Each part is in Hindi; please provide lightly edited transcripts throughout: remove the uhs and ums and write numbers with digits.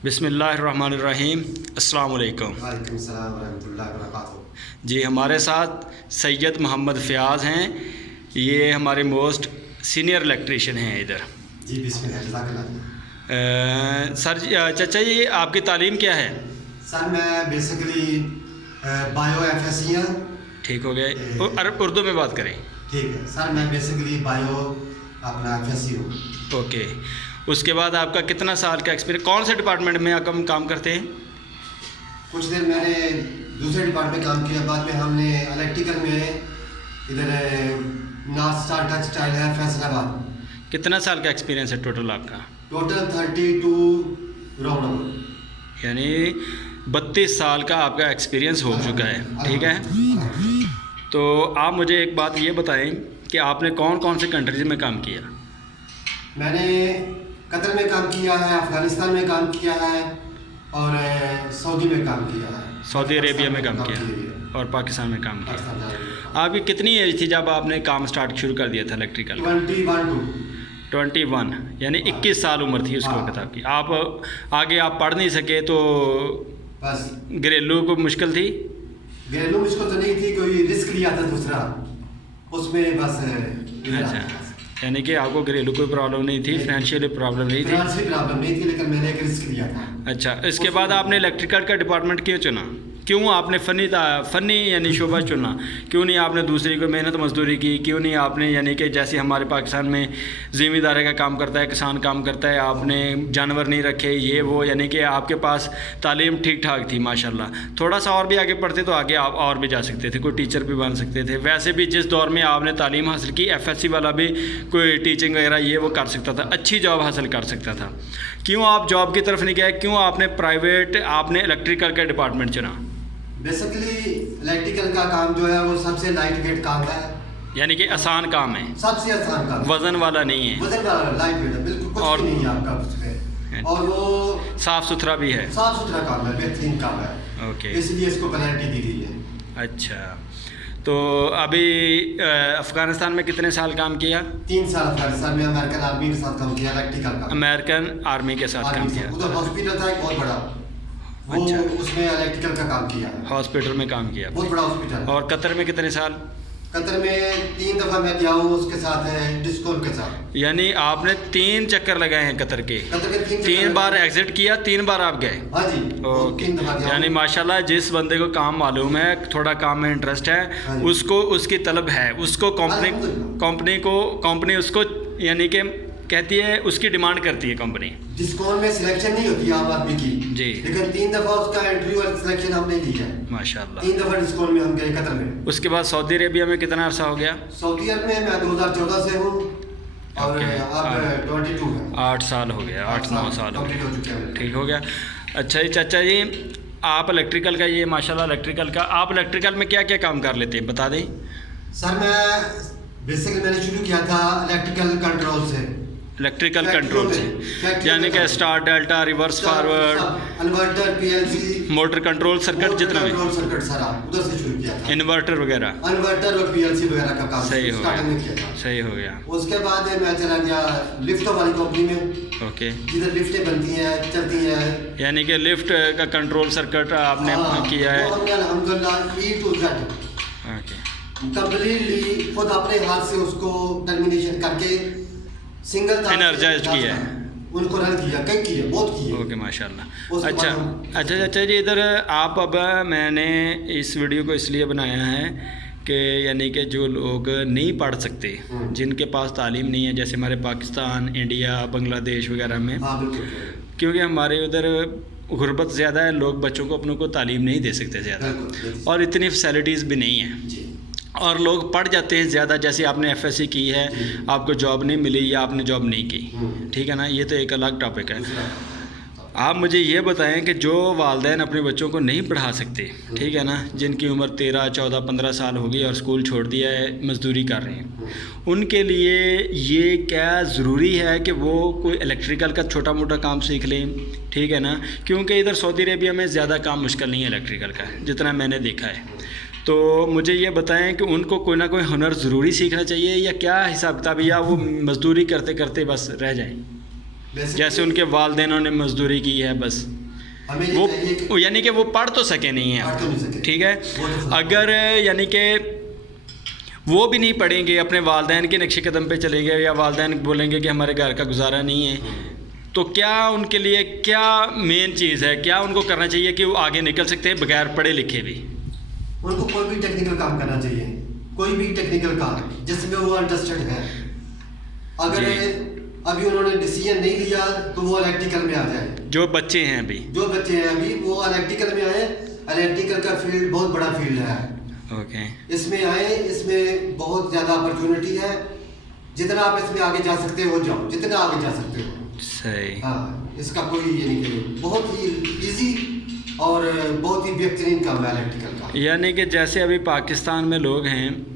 बिस्मिल्लाहिर्रहमानिर्रहीम। अस्सलाम वालेकुम। वालेकुम सलाम रहमतुल्लाहि व बरकातहू। जी, हमारे साथ सैयद मोहम्मद फ़याज़ हैं। ये हमारे मोस्ट सीनियर इलेक्ट्रीशियन हैं इधर। जी बिस्मिल्लाह जज़ाकल्लाह। सर जी, चाचा जी, आपकी तालीम क्या है? सर मैं बेसिकली बायो एफएससी है। ठीक हो गया, अरब उर्दू में बात करें। ठीक है सर, मैं बेसिकली बायो अपना एफएससी हूँ। ओके, उसके बाद आपका कितना साल का एक्सपीरियंस, कौन से डिपार्टमेंट में आप काम करते हैं? कुछ देर मैंने दूसरे डिपार्टमेंट में काम किया, बाद में हमने इलेक्ट्रिकल में इधर नॉर्थ स्टार टेक्सटाइल है फैसलाबाद। कितना साल का एक्सपीरियंस है टोटल आपका? टोटल 32 राउंड, यानी 32 साल का आपका एक्सपीरियंस हो चुका है। ठीक है, तो आप मुझे एक बात ये बताएं कि आपने कौन कौन से कंट्रीज में काम किया? मैंने कतर में काम किया है, अफ़गानिस्तान में काम किया है और सऊदी में काम किया है। सऊदी अरेबिया में काम किया और पाकिस्तान में काम किया। आपकी कितनी एज थी जब आपने काम स्टार्ट शुरू कर दिया था इलेक्ट्रिकल? 21, यानी 21 साल उम्र थी उसको वक्त आपकी। आप आगे आप पढ़ नहीं सके तो बस घरेलू को मुश्किल थी? घरेलू मुश्किल तो नहीं थी, कोई रिस्क लिया था दूसरा उसमें बस। अच्छा, यानी कि आपको घरेलू कोई प्रॉब्लम नहीं थी, फाइनेंशियल प्रॉब्लम नहीं थी? फाइनेंशियल प्रॉब्लम नहीं थी, लेकिन मैंने एक रिस्क लिया था। अच्छा, इसके बाद आपने इलेक्ट्रिकल का डिपार्टमेंट क्यों चुना? क्यों आपने फ़नी यानी शोबा चुना? क्यों नहीं आपने दूसरी कोई मेहनत मजदूरी की? क्यों नहीं आपने, यानी कि जैसे हमारे पाकिस्तान में ज़िम्मेदारी का काम करता है, किसान काम करता है, आपने जानवर नहीं रखे, ये वो, यानी कि आपके पास तालीम ठीक ठाक थी माशाल्लाह। थोड़ा सा और भी आगे पढ़ते तो आगे आप और भी जा सकते थे, कोई टीचर भी बन सकते थे। वैसे भी जिस दौर में आपने तालीम हासिल की, एफएससी वाला भी कोई टीचिंग वगैरह ये वो कर सकता था, अच्छी जॉब हासिल कर सकता था। क्यों आप जॉब की तरफ नहीं गए? क्यों आपने प्राइवेट, आपने इलेक्ट्रिकल का डिपार्टमेंट चुना? बेसिकली इलेक्ट्रिकल का काम जो है वो सबसे लाइट वेट काम है, यानी कि आसान काम है, सबसे आसान काम, वजन वाला नहीं है, वजन वाला लाइट वेट है, बिल्कुल कुछ और भी नहीं है आपका उसमें, और वो साफ़ सुथरा भी है, साफ सुथरा काम है, बेहतरीन काम है। ओके, इसलिए इसको पेनल्टी दी गई है। अच्छा, तो अभी अफ़गानिस्तान में कितने साल काम किया? 3 साल अफगानिस्तान में अमेरिकन आर्मी के साथ काम किया, इलेक्ट्रिकल का। अमेरिकन आर्मी के साथ काम किया। उधर हॉस्पिटल था एक बहुत बड़ा, वो अच्छा, उसमें इलेक्ट्रिकल का काम किया, हॉस्पिटल में काम किया। बहुत बड़ा हॉस्पिटल। और कतर में कितने साल? कतर में 3 दफ़ा मैं गया हूँ उसके साथ है, डिस्कोन के साथ। यानी आपने 3 चक्कर लगाए हैं कतर के? कतर के 3 बार एग्जिट किया, 3 बार आप गए? हाँ जी, ओके, 3 दफ़ा गया यानी हूँ। माशाल्लाह जिस बंदे को काम मालूम है, थोड़ा काम में इंटरेस्ट हाँ है, जी। उसको उसकी तलब है, उसको कंपनी उसको यानी कि कहती है, उसकी डिमांड करती है कंपनी। डिस्कोन में सिलेक्शन नहीं होती आम आदमी की जी, लेकिन 3 दफ़ा उसका इंटरव्यू और सिलेक्शन हमने ली है माशाल्लाह। 3 दफ़ा डिस्कोन में हम गए कतर में। उसके बाद सऊदी अरेबिया में कितना अर्सा हो गया? सऊदी अरब में मैं 2014 से हूँ और ओके, अब 22 है। 8 साल हो गया, 8-9 साल हो कंप्लीट हो गया। चुके हैं। ठीक हो गया। अच्छा जी चाचा जी, आप इलेक्ट्रिकल का, ये माशाल्लाह इलेक्ट्रिकल का, आप इलेक्ट्रिकल में क्या क्या काम कर लेते हैं बता दें? सर मैं बेसिकली मैंने शुरू किया था इलेक्ट्रिकल कंट्रोल से, इलेक्ट्रिकल कंट्रोल से, यानी कि star, delta, reverse, forward, inverter, PLC, motor control circuit, जितना भी कंट्रोल सर्किट सारा उधर से शुरू किया था। इन्वर्टर वगैरह, इन्वर्टर और पीएलसी वगैरह का काम सही हो स्टार्टिंग में गया, किया था। सही हो गया। उसके बाद मैं चला गया लिफ्टों वाली कंपनी में, ओके, जिधर लिफ्टें बनती हैं, चलती हैं, यानी कि लिफ्ट का कंट्रोल सर्किट आपने किया है? हमने अल्हम्दुलिल्लाह E to Z okay, completely खुद अपने हाथ से उसको टर्मिनेशन करके सिंगल एनर्जाइज्ड किया है, उनको रन किया, कई किए, बहुत किए। ओके माशाल्लाह। उसके अच्छा बाद अच्छा चाचा जी, इधर आप, अब मैंने इस वीडियो को इसलिए बनाया है कि यानी कि जो लोग नहीं पढ़ सकते, जिनके पास तालीम नहीं है, जैसे हमारे पाकिस्तान, इंडिया, बांग्लादेश वगैरह में, हाँ बिल्कुल, क्योंकि हमारे उधर गुर्बत ज़्यादा है, लोग बच्चों को अपनों को तालीम नहीं दे सकते ज़्यादा, बिल्कुल। और इतनी फैसिलिटीज़ भी नहीं है, जी, और लोग पढ़ जाते हैं ज़्यादा। जैसे आपने एफएससी की है, आपको जॉब नहीं मिली या आपने जॉब नहीं की, ठीक है ना, ये तो एक अलग टॉपिक है। आप मुझे ये बताएं कि जो वालिदैन अपने बच्चों को नहीं पढ़ा सकते, ठीक है ना, जिनकी उम्र 13, 14, 15 साल हो गई और स्कूल छोड़ दिया है, मजदूरी कर रहे हैं, उनके लिए ये क्या ज़रूरी है कि वो कोई इलेक्ट्रिकल का छोटा मोटा काम सीख लें, ठीक है ना, क्योंकि इधर सऊदी अरेबिया में ज़्यादा काम मुश्किल नहीं है इलेक्ट्रिकल का, जितना मैंने देखा है। तो मुझे ये बताएं कि उनको कोई ना कोई हुनर ज़रूरी सीखना चाहिए या क्या हिसाब किताब, या वो मज़दूरी करते करते बस रह जाएं? जैसे उनके वालिदैन ने मजदूरी की है बस, हमें ये चाहिए कि वो यानी कि वो पढ़ तो सके नहीं पढ़ तो नहीं सके। है, ठीक है। वो तो अगर यानी कि वो भी नहीं पढ़ेंगे, अपने वालिदैन के नक्शे कदम पे चलेंगे या वालिदैन बोलेंगे कि हमारे घर का गुजारा नहीं है, तो क्या उनके लिए क्या मेन चीज़ है, क्या उनको करना चाहिए कि वो आगे निकल सकते हैं बगैर पढ़े लिखे भी? उनको कोई भी टेक्निकल काम करना चाहिए, कोई भी टेक्निकल काम जिसमें वो इंटरेस्टेड है। अगर अभी उन्होंने डिसीजन नहीं लिया तो वो इलेक्ट्रिकल में आ जाए। जो बच्चे हैं अभी, जो बच्चे हैं अभी वो इलेक्ट्रिकल में आए। इलेक्ट्रिकल का फील्ड बहुत बड़ा फील्ड है, ओके, इसमें आए, इसमें बहुत ज़्यादा अपॉर्चुनिटी है। जितना आप इसमें आगे जा सकते हो जाओ, जितना आगे जा सकते हो। सही। हाँ, इसका कोई ये नहीं कि बहुत ही इजी और बहुत ही बेहतरीन काम है इलेक्ट्रिकल का। यानी कि जैसे अभी पाकिस्तान में लोग हैं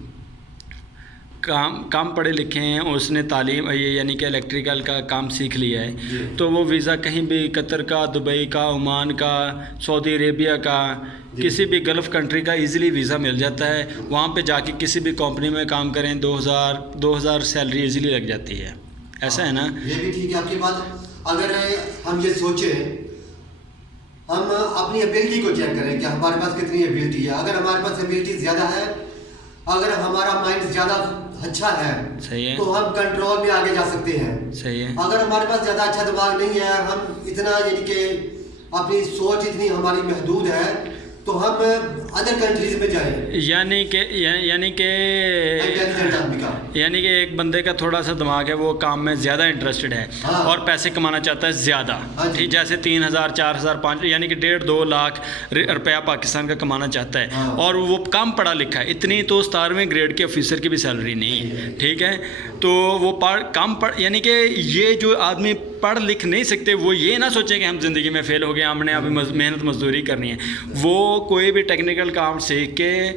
काम पढ़े लिखे हैं, उसने तालीम ये यानी कि इलेक्ट्रिकल का काम सीख लिया है, तो वो वीज़ा कहीं भी कतर का, दुबई का, ओमान का, सऊदी अरेबिया का, किसी भी गल्फ़ कंट्री का इजीली वीज़ा मिल जाता है। वहाँ पे जाके किसी भी कंपनी में काम करें, 2000 सैलरी इजीली लग जाती है, ऐसा है ना? ये भी ठीक है आपकी बात। अगर हम ये सोचें, हम अपनी एबिलिटी को चेक करें कि हमारे पास कितनी एबिलिटी है। अगर हमारे पास एबिलिटी ज़्यादा है, अगर हमारा माइंड ज़्यादा अच्छा है, सही है, तो हम कंट्रोल में आगे जा सकते हैं। सही है। अगर हमारे पास ज़्यादा अच्छा दिमाग नहीं है, हम इतना यानी कि अपनी सोच इतनी हमारी महदूद है, तो हम अदर कंट्रीज में जाएं। यानी कि इंटेलिजेंट आदमी का, यानी कि एक बंदे का थोड़ा सा दिमाग है, वो काम में ज़्यादा इंटरेस्टेड है हाँ। और पैसे कमाना चाहता है ज़्यादा, हाँ जी। ठीक, जैसे 3000 4000 5 यानी कि 1.5-2 लाख रुपया पाकिस्तान का कमाना चाहता है, हाँ। और वो कम पढ़ा लिखा है, इतनी तो 17वें ग्रेड के ऑफिसर की भी सैलरी नहीं है, ठीक है। तो वो यानी कि ये जो आदमी पढ़ लिख नहीं सकते, वो ये ना सोचें कि हम ज़िंदगी में फ़ेल हो गए, हमने अभी मेहनत मजदूरी करनी है। वो कोई भी टेक्निकल काम सीख के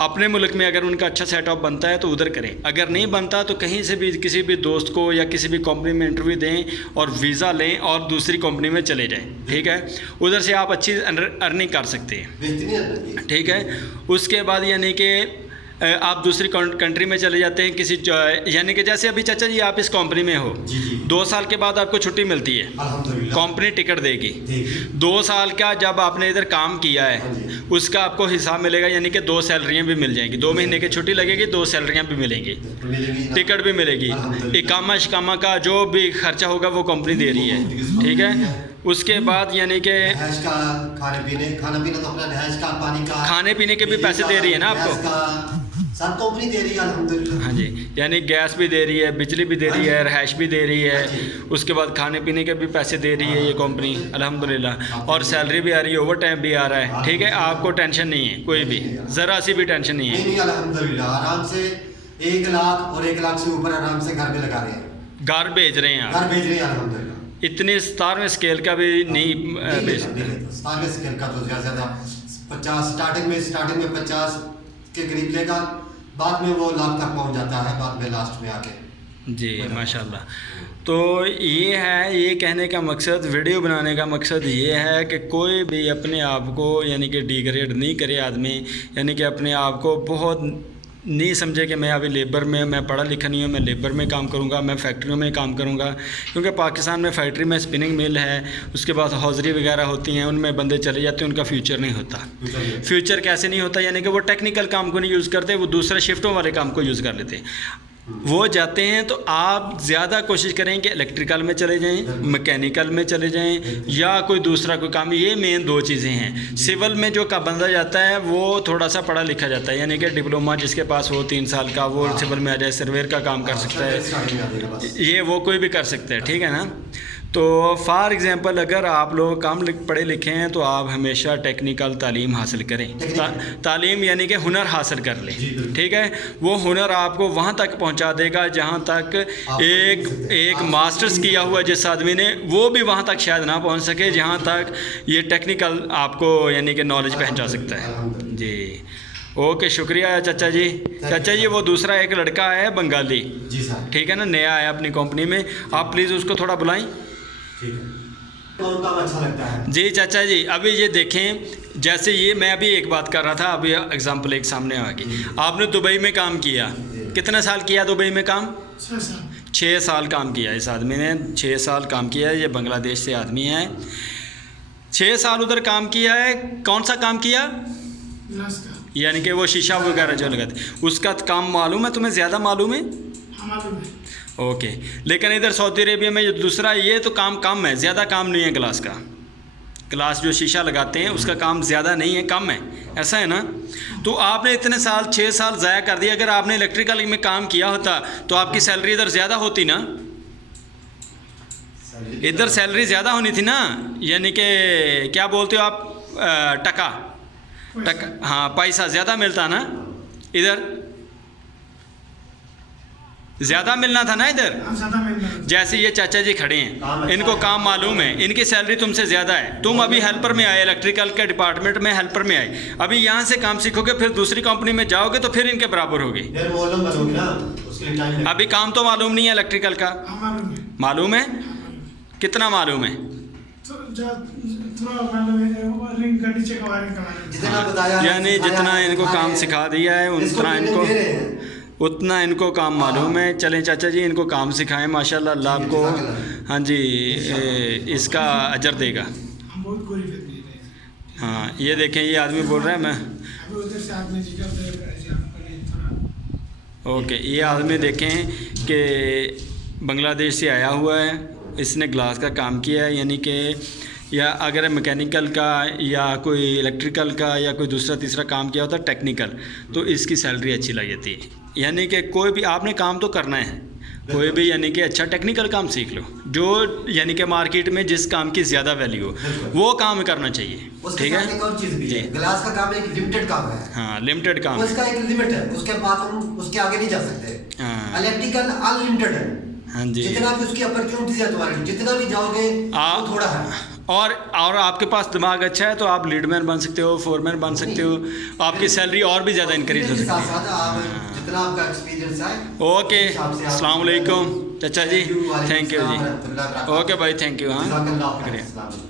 अपने मुल्क में अगर उनका अच्छा सेटअप बनता है तो उधर करें, अगर नहीं बनता तो कहीं से भी किसी भी दोस्त को या किसी भी कंपनी में इंटरव्यू दें और वीज़ा लें और दूसरी कंपनी में चले जाएं, ठीक है। उधर से आप अच्छी अर्निंग कर सकते हैं, ठीक है। उसके बाद यानी कि आप दूसरी कंट्री में चले जाते हैं किसी, यानी कि जैसे अभी चाचा जी आप इस कंपनी में हो, 2 साल के बाद आपको छुट्टी मिलती है, कंपनी टिकट देगी। 2 साल का जब आपने इधर काम किया है उसका आपको हिसाब मिलेगा, यानी कि 2 सैलरियाँ भी मिल जाएंगी, 2 महीने की छुट्टी लगेगी, 2 सैलरियाँ भी मिलेंगी, टिकट भी मिलेगी, इकामा शिकामा का जो भी खर्चा होगा वो कंपनी दे रही है, ठीक है। उसके बाद यानी कि खाना पीना तो अपना नहाज का, पानी का, खाने पीने के भी पैसे दे रही है ना आपको, सब कंपनी दे रही है अल्हम्दुलिल्लाह। हाँ जी, यानी गैस भी दे रही है, बिजली भी दे रही है, रहायश भी दे रही है, उसके बाद खाने पीने के भी पैसे दे रही है ये कंपनी अल्हम्दुलिल्लाह, और सैलरी भी आ रही है, ओवर टाइम भी आ रहा है, ठीक है। आपको टेंशन नहीं है, कोई भी ज़रा सी भी टेंशन नहीं है। नहीं अल्हम्दुलिल्लाह, आराम से 1 लाख और 1 लाख से ऊपर आराम से घर में लगा रहे हैं, घर भेज रहे हैं आप, घर भेज रहे हैं अल्हम्दुलिल्लाह। इतने 17वें स्केल का भी नहीं भेज, 17वें स्केल का तो ज़्यादा 50 स्टार्टिंग में 50 के करीब लेगा, बाद में वो लाख तक पहुंच जाता है, बाद में लास्ट में आके। जी माशाल्लाह। तो ये है, ये कहने का मकसद, वीडियो बनाने का मकसद ये है कि कोई भी अपने आप को यानी कि डिग्रेड नहीं करे आदमी, यानी कि अपने आप को बहुत नहीं समझे कि मैं अभी लेबर में, मैं पढ़ा लिखा नहीं हूँ, मैं लेबर में काम करूँगा, मैं फैक्ट्रियों में काम करूँगा, क्योंकि पाकिस्तान में फैक्ट्री में स्पिनिंग मिल है, उसके बाद हौजरी वगैरह होती हैं, उनमें बंदे चले जाते हैं, उनका फ्यूचर नहीं होता। फ्यूचर कैसे नहीं होता, यानी कि वो टेक्निकल काम को नहीं यूज़ करते, वो दूसरे शिफ्टों वाले काम को यूज़ कर लेते हैं, वो जाते हैं। तो आप ज़्यादा कोशिश करें कि इलेक्ट्रिकल में चले जाएं, मैकेनिकल में चले जाएं, या कोई दूसरा कोई काम, ये मेन 2 चीज़ें हैं। सिविल में जो का बंदा जाता है वो थोड़ा सा पढ़ा लिखा जाता है, यानी कि डिप्लोमा जिसके पास हो 3 साल का, वो सिविल में आ जाए, सर्वेयर का काम कर सकता है, ये वो कोई भी कर सकता है, ठीक है ना। तो फॉर एग्ज़ाम्पल अगर आप लोग कम पढ़े लिखे हैं तो आप हमेशा टेक्निकल तालीम हासिल करें, तालीम यानी कि हुनर हासिल कर लें, ठीक है। वो हुनर आपको वहाँ तक पहुँचा देगा जहाँ तक एक मास्टर्स किया हुआ जिस आदमी ने, वो भी वहाँ तक शायद ना पहुँच सके जहाँ तक ये टेक्निकल आपको यानी कि नॉलेज पहुँचा सकता है। जी ओके, शुक्रिया चाचा जी। चाचा जी वो दूसरा एक लड़का है बंगाली, जी सर, ठीक है ना, नया आया अपनी कंपनी में, आप प्लीज़ उसको थोड़ा बुलाएं। ठीक है, कौन काम अच्छा लगता है? जी चाचा जी, अभी ये देखें, जैसे ये मैं अभी एक बात कर रहा था, अभी एग्जांपल एक सामने आ गई, आपने दुबई में काम किया, कितने साल किया दुबई में काम? 6 साल। 6 साल काम किया इस आदमी ने, 6 साल काम किया है। ये बांग्लादेश से आदमी है, 6 साल उधर काम किया है। कौन सा काम किया? ग्लास का। यानी कि वो शीशा वगैरह जो लगाते, उसका काम मालूम है तुम्हें? ज़्यादा मालूम है? हाँ मालूम है। ओके। लेकिन इधर सऊदी अरेबिया में ये दूसरा, ये तो काम कम है, ज़्यादा काम नहीं है ग्लास का। ग्लास जो शीशा लगाते हैं उसका काम ज़्यादा नहीं है, कम है, ऐसा है ना। तो आपने इतने साल 6 साल ज़ाया कर दिया। अगर आपने इलेक्ट्रिकल में काम किया होता तो आपकी सैलरी इधर ज़्यादा होती ना, इधर सैलरी ज़्यादा होनी थी ना। यानी कि क्या बोलते हो आप, टका, हाँ पैसा ज़्यादा मिलता ना, इधर ज़्यादा मिलना था ना इधर। हाँ, ज़्यादा मिलना है। जैसे ये चाचा जी खड़े हैं, इनको काम मालूम है, इनकी सैलरी तुमसे ज़्यादा है। तुम अभी हेल्पर में आए, इलेक्ट्रिकल के डिपार्टमेंट में हेल्पर में आए, अभी यहाँ से काम सीखोगे, फिर दूसरी कंपनी में जाओगे तो फिर इनके बराबर होगी। फिर मालूम बनोगे ना, उसके लिए टाइम लगेगा। अभी काम तो मालूम नहीं है इलेक्ट्रिकल का, हाँ मालूम है। मालूम है? हाँ, मालूम है। कितना मालूम है? तो थोड़ा मालूम है, रिंग का नीचे का वायरिंग का मालूम है। जितना बताया, यानी सिखाया, जितना इनको सिखाया काम है, सिखा दिया है इसको उतना ट्रेनिंग इनको, दे रहे हैं। उतना इनको काम मालूम है। चलें चाचा जी, इनको काम सिखाएं, माशाल्लाह, अल्लाह आपको, हाँ जी, इसका अजर देगा। हम बहुत गरीब है। हाँ, ये देखें, ये आदमी बोल रहा है मैं, अभी उधर से आदमी जी करते हैं, ऐसे हम करें थोड़ा। ओके। ये आदमी देखें कि बांग्लादेश से आया हुआ है, इसने ग्लास का काम किया है। यानी कि या अगर मैकेनिकल का या कोई इलेक्ट्रिकल का या कोई दूसरा तीसरा काम किया होता टेक्निकल, तो इसकी सैलरी अच्छी लग जाती है। यानी कि कोई भी आपने काम तो करना है, कोई भी यानी कि अच्छा टेक्निकल काम सीख लो, जो यानी कि मार्केट में जिस काम की ज़्यादा वैल्यू हो वो काम करना चाहिए, उसके ठीक साथ है एक और चीज भी जी। है, ग्लास का काम एक लिमिटेड काम है। हाँ, लिमिटेड काम है। उसका एक लिमिट है, उसके बाद हम उसके आगे नहीं जा सकते। हाँ। इलेक्ट्रिकल अनलिमिटेड है। हाँ जी। जितना भी उसकी अपॉर्चुनिटीज है तुम्हारी, जितना भी जाओगे आप वो थोड़ा है। और आपके पास दिमाग अच्छा है तो आप लीडमैन बन सकते हो, फोरमैन बन सकते हो, आपकी सैलरी और भी ज़्यादा इंक्रीज हो सकती साथ है। साथ आप जितना आपका एक्सपीरियंस है, ओके, उस हिसाब से आप- अस्सलाम वालेकुम चाचा जी, थैंक यू जी। वालेकुम सलाम, ओके भाई, थैंक यू। हाँ, जज़ाकल्लाह खैर। शुक्रिया। अस्सलाम वालेकुम।